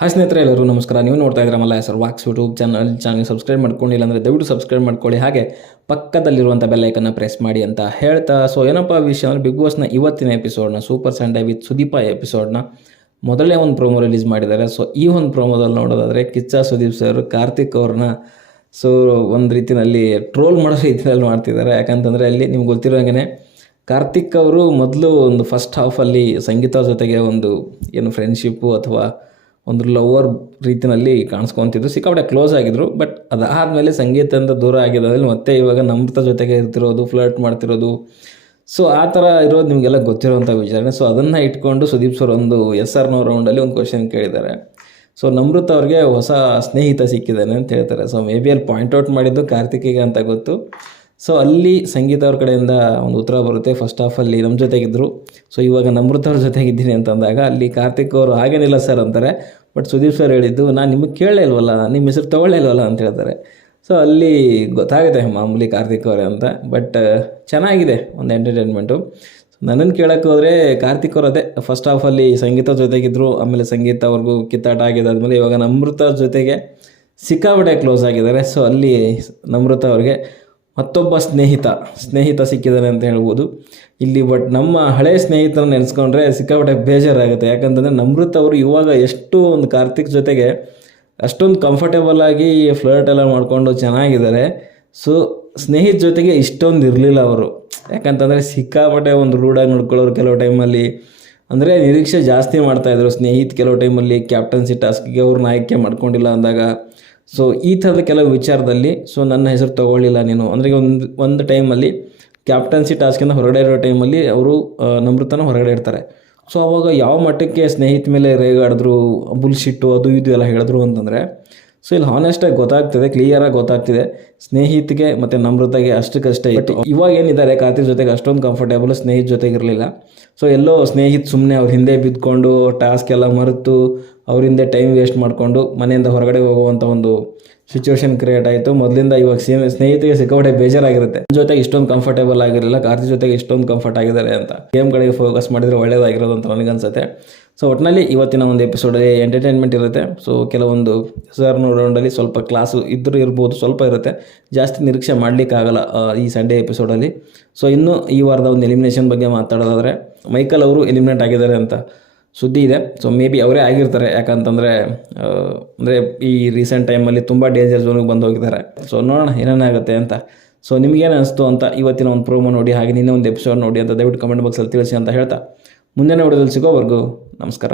Hi ಸ್ನೇಹಿತರೆ, ಎಲ್ಲರೂ ನಮಸ್ಕಾರ. ನೀವು ನೋಡ್ತಾ ಇದ್ದೀರಾ Malla sir walks YouTube channel channel subscribe ಮಾಡ್ಕೊಂಡಿಲ್ಲ ಅಂದರೆ ದಯವಿಟ್ಟು ಸಬ್ಸ್ಕ್ರೈಬ್ ಮಾಡ್ಕೊಳ್ಳಿ. ಹಾಗೆ ಪಕ್ಕದಲ್ಲಿರುವಂಥ ಬೆಲ್ಲೈಕನ್ನು ಪ್ರೆಸ್ ಮಾಡಿ ಅಂತ ಹೇಳ್ತಾ. ಸೊ ಏನಪ್ಪ ವಿಷಯ ಅಂದರೆ ಬಿಗ್ ಬಾಸ್ನ ಇವತ್ತಿನ ಎಪಿಸೋಡ್ನ ಸೂಪರ್ ಸಂಡೇ ವಿತ್ ಸುದೀಪ ಎಪಿಸೋಡ್ನ ಮೊದಲೇ ಒಂದು ಪ್ರೋಮೋ ರಿಲೀಸ್ ಮಾಡಿದ್ದಾರೆ. ಸೊ ಈ ಒಂದು ಪ್ರೋಮೋದಲ್ಲಿ ನೋಡೋದಾದರೆ ಕಿಚ್ಚ ಸುದೀಪ್ ಸರ್ ಕಾರ್ತಿಕ್ ಅವ್ರನ್ನ ಸೊ, ಒಂದು ರೀತಿಯಲ್ಲಿ ಟ್ರೋಲ್ ಮಾಡೋ ರೀತಿಯಲ್ಲಿ ಮಾಡ್ತಿದ್ದಾರೆ. ಯಾಕಂತಂದರೆ ಅಲ್ಲಿ ನಿಮ್ಗೆ ಗೊತ್ತಿರೋ ಹಾಗೆ ಕಾರ್ತಿಕ್ ಅವರು ಮೊದಲು ಒಂದು ಫಸ್ಟ್ ಹಾಫಲ್ಲಿ ಸಂಗೀತ ಜೊತೆಗೆ ಒಂದು ಏನು ಫ್ರೆಂಡ್ಶಿಪ್ಪು ಅಥವಾ ಒಂದು ಲವರ್ ರೀತಿಯಲ್ಲಿ ಕಾಣಿಸ್ಕೊತಿದ್ರು. ಸಿಕ್ಕಾಪಟ್ಟೆ ಕ್ಲೋಸ್ ಆಗಿದ್ರು ಬಟ್ ಅದಾದಮೇಲೆ ಸಂಗೀತದಿಂದ ದೂರ ಆಗಿದ್ದಾದ್ಮೇಲೆ ಮತ್ತೆ ಇವಾಗ ನಮ್ರತ ಜೊತೆಗೆ ಇರ್ತಿರೋದು ಫ್ಲರ್ಟ್ ಮಾಡ್ತಿರೋದು. ಸೊ ಆ ಥರ ಇರೋದು ನಿಮಗೆಲ್ಲ ಗೊತ್ತಿರೋವಂಥ ವಿಚಾರಣೆ. ಸೊ ಅದನ್ನು ಇಟ್ಕೊಂಡು ಸುದೀಪ್ ಸರ್ ಒಂದು ಎಸ್ ಆರ್ ನೋ ರೌಂಡಲ್ಲಿ ಒಂದು ಕ್ವಶನ್ ಕೇಳಿದ್ದಾರೆ. ಸೊ ನಮೃತ ಅವ್ರಿಗೆ ಹೊಸ ಸ್ನೇಹಿತ ಸಿಕ್ಕಿದ್ದಾನೆ ಅಂತ ಹೇಳ್ತಾರೆ. ಸೊ ಮೇ ಬಿ ಅಲ್ಲಿ ಪಾಯಿಂಟ್ ಔಟ್ ಮಾಡಿದ್ದು ಕಾರ್ತಿಕಿಗೆ ಅಂತ ಗೊತ್ತು. ಸೊ ಅಲ್ಲಿ ಸಂಗೀತ ಅವ್ರ ಕಡೆಯಿಂದ ಒಂದು ಉತ್ತರ ಬರುತ್ತೆ. ಫಸ್ಟ್ ಹಾಫಲ್ಲಿ ನಮ್ಮ ಜೊತೆಗಿದ್ದರು ಸೊ ಇವಾಗ ನಮೃತ ಅವ್ರ ಜೊತೆಗಿದ್ದೀನಿ ಅಂತಂದಾಗ ಅಲ್ಲಿ ಕಾರ್ತಿಕ್ ಅವರು ಹಾಗೇನಿಲ್ಲ ಸರ್ ಅಂತಾರೆ. ಬಟ್ ಸುದೀಪ್ ಸರ್ ಹೇಳಿದ್ದು, ನಾನು ನಿಮಗೆ ಕೇಳಲೇ ಇಲ್ವಲ್ಲ ನಿಮ್ಮ ಹೆಸರು ತೊಗೊಳ್ಳೇ ಇಲ್ವಲ್ಲ ಅಂತ ಹೇಳ್ತಾರೆ. ಸೊ ಅಲ್ಲಿ ಗೊತ್ತಾಗುತ್ತೆ ಮಾಮೂಲಿ ಕಾರ್ತಿಕ್ ಅವರೇ ಅಂತ. ಬಟ್ ಚೆನ್ನಾಗಿದೆ ಒಂದು ಎಂಟರ್ಟೈನ್ಮೆಂಟು ನನ್ನನ್ನು ಕೇಳೋಕ್ಕೆ ಹೋದರೆ ಕಾರ್ತಿಕ್ ಅವರು ಅದೇ. ಫಸ್ಟ್ ಹಾಫಲ್ಲಿ ಸಂಗೀತ ಜೊತೆಗಿದ್ದರು ಆಮೇಲೆ ಸಂಗೀತ ಅವ್ರಿಗೂ ಕಿತ್ತಾಟ ಆಗಿದ್ದಾದ್ಮೇಲೆ ಇವಾಗ ನಮೃತ ಜೊತೆಗೆ ಸಿಕ್ಕಾಪಟ್ಟೆ ಕ್ಲೋಸ್ ಆಗಿದ್ದಾರೆ. ಸೊ ಅಲ್ಲಿ ನಮೃತ ಅವ್ರಿಗೆ ಮತ್ತೊಬ್ಬ ಸ್ನೇಹಿತ ಸ್ನೇಹಿತ ಸಿಕ್ಕಿದ್ದಾನೆ ಅಂತ ಹೇಳ್ಬೋದು. ಇಲ್ಲಿ ಬಟ್ ನಮ್ಮ ಹಳೆ ಸ್ನೇಹಿತರನ್ನ ನೆನೆಸ್ಕೊಂಡ್ರೆ ಸಿಕ್ಕಾಪಟ್ಟೆ ಬೇಜಾರಾಗುತ್ತೆ. ಯಾಕಂತಂದರೆ ನಮೃತ ಅವರು ಇವಾಗ ಎಷ್ಟು ಒಂದು ಕಾರ್ತಿಕ್ ಜೊತೆಗೆ ಅಷ್ಟೊಂದು ಕಂಫರ್ಟೇಬಲ್ ಆಗಿ ಫ್ಲರ್ಟ್ ಎಲ್ಲ ಮಾಡಿಕೊಂಡು ಚೆನ್ನಾಗಿದ್ದಾರೆ. ಸೊ ಸ್ನೇಹಿತ ಜೊತೆಗೆ ಇಷ್ಟೊಂದು ಇರಲಿಲ್ಲ ಅವರು. ಯಾಕಂತಂದರೆ ಸಿಕ್ಕಾಪಟ್ಟೆ ಒಂದು ರೂಢಾಗಿ ನೋಡ್ಕೊಳ್ಳೋರು ಕೆಲವು ಟೈಮಲ್ಲಿ ಅಂದರೆ ನಿರೀಕ್ಷೆ ಜಾಸ್ತಿ ಮಾಡ್ತಾಯಿದ್ರು ಸ್ನೇಹಿತ ಕೆಲವು ಟೈಮಲ್ಲಿ ಕ್ಯಾಪ್ಟನ್ಸಿ ಟಾಸ್ಕಿಗೆ ಅವ್ರನ್ನ ಆಯ್ಕೆ ಮಾಡ್ಕೊಂಡಿಲ್ಲ ಅಂದಾಗ. ಸೊ ಈ ಥರದ ಕೆಲವು ವಿಚಾರದಲ್ಲಿ ಸೊ ನನ್ನ ಹೆಸರು ತೊಗೊಳ್ಳಿಲ್ಲ ನೀನು. ಅಂದರೆ ಒಂದು ಒಂದು ಟೈಮಲ್ಲಿ ಕ್ಯಾಪ್ಟನ್ಸಿ ಟಾಸ್ಕಿಂದ ಹೊರಗಡೆ ಇರೋ ಟೈಮಲ್ಲಿ ಅವರು ನಮೃತನ ಹೊರಗಡೆ ಇರ್ತಾರೆ. ಸೊ ಅವಾಗ ಯಾವ ಮಟ್ಟಕ್ಕೆ ಸ್ನೇಹಿತ ಮೇಲೆ ರೇಗಾಡಿದ್ರು ಬುಲ್ಶಿಟ್ಟು ಅದು ಇದು ಎಲ್ಲ ಹೇಳಿದ್ರು ಅಂತಂದರೆ ಸೊ ಇಲ್ಲಿ ಹಾನೆಸ್ಟಾಗಿ ಗೊತ್ತಾಗ್ತಿದೆ ಕ್ಲಿಯರಾಗಿ ಗೊತ್ತಾಗ್ತಿದೆ. ಸ್ನೇಹಿತಿಗೆ ಮತ್ತು ನಮ್ರತೆಗೆ ಅಷ್ಟಕ್ಕಷ್ಟೇ ಇತ್ತು. ಇವಾಗ ಏನಿದ್ದಾರೆ ಕಾರ್ತಿ ಜೊತೆಗೆ ಅಷ್ಟೊಂದು ಕಂಫರ್ಟೇಬಲ್ ಸ್ನೇಹಿತ ಜೊತೆಗೆ ಇರಲಿಲ್ಲ ಸೊ ಎಲ್ಲೋ ಸ್ನೇಹಿತ ಸುಮ್ಮನೆ ಅವ್ರ ಹಿಂದೆ ಬಿದ್ದುಕೊಂಡು ಟಾಸ್ಕ್ ಎಲ್ಲ ಮರೆತು, ಅವ್ರ ಹಿಂದೆ ಟೈಮ್ ವೇಸ್ಟ್ ಮಾಡಿಕೊಂಡು, ಮನೆಯಿಂದ ಹೊರಗಡೆ ಹೋಗುವಂಥ ಒಂದು ಸಿಚುವೇಶನ್ ಕ್ರಿಯೇಟ್ ಆಯಿತು. ಮೊದಲಿಂದ ಇವಾಗ ಸೇಮ್ ಸ್ನೇಹಿತಿಗೆ ಸಿಕ್ಕಾಪಟ್ಟೆ ಬೇಜಾರಾಗಿರುತ್ತೆ. ಜೊತೆಗೆ ಇಷ್ಟೊಂದು ಕಂಫರ್ಟೇಬಲ್ ಆಗಿರಲಿಲ್ಲ. ಕಾರ್ತಿ ಜೊತೆಗೆ ಇಷ್ಟೊಂದು ಕಂಫರ್ಟ್ ಆಗಿದ್ದಾರೆ ಅಂತ. ಗೇಮ್ಗಳಿಗೆ ಫೋಕಸ್ ಮಾಡಿದರೆ ಒಳ್ಳೇದಾಗಿರೋದು ಅಂತ ನನಗನ್ಸುತ್ತೆ ಸೊ ಒಟ್ಟಿನಲ್ಲಿ ಇವತ್ತಿನ ಒಂದು ಎಪಿಸೋಡಲ್ಲಿ ಎಂಟರ್ಟೈನ್ಮೆಂಟ್ ಇರುತ್ತೆ. ಸೊ ಕೆಲವೊಂದು ಸರ್ ರೌಂಡಲ್ಲಿ ಸ್ವಲ್ಪ ಕ್ಲಾಸು ಇದ್ದರೂ ಇರ್ಬೋದು, ಸ್ವಲ್ಪ ಇರುತ್ತೆ. ಜಾಸ್ತಿ ನಿರೀಕ್ಷೆ ಮಾಡಲಿಕ್ಕಾಗಲ್ಲ ಈ ಸಂಡೇ ಎಪಿಸೋಡಲ್ಲಿ ಸೊ ಇನ್ನು ಈ ವಾರದ ಒಂದು ಎಲಿಮಿನೇಷನ್ ಬಗ್ಗೆ ಮಾತಾಡೋದಾದರೆ ಮೈಕಲ್ ಅವರು ಎಲಿಮಿನೇಟ್ ಆಗಿದ್ದಾರೆ ಅಂತ. ಸುದ್ದಿ ಇದೆ. ಸೊ ಮೇ ಬಿ ಅವರೇ ಆಗಿರ್ತಾರೆ. ಯಾಕಂತಂದರೆ ಅಂದರೆ ಈ ರೀಸೆಂಟ್ ಟೈಮಲ್ಲಿ ತುಂಬ ಡೇಂಜರ್ ಝೋನಿಗೆ ಬಂದು ಹೋಗಿದ್ದಾರೆ. ಸೊ ನೋಡೋಣ ಏನೇನಾಗುತ್ತೆ ಅಂತ. ಸೊ ನಿಮಗೇನು ಅನಿಸ್ತು ಅಂತ ಇವತ್ತಿನ ಒಂದು ಪ್ರೋಮೋ ನೋಡಿ, ಹಾಗೆ ನಿನ್ನೆ ಒಂದು ಎಪಿಸೋಡ್ ನೋಡಿ ಅಂತ ದಯವಿಟ್ಟು ಕಮೆಂಟ್ ಬಾಕ್ಸಲ್ಲಿ ತಿಳಿಸಿ ಅಂತ ಹೇಳ್ತಾ. ಮುಂದಿನ ವಿಡಿಯೋದಲ್ಲಿ ಸಿಗೋವರೆಗೂ ನಮಸ್ಕಾರ.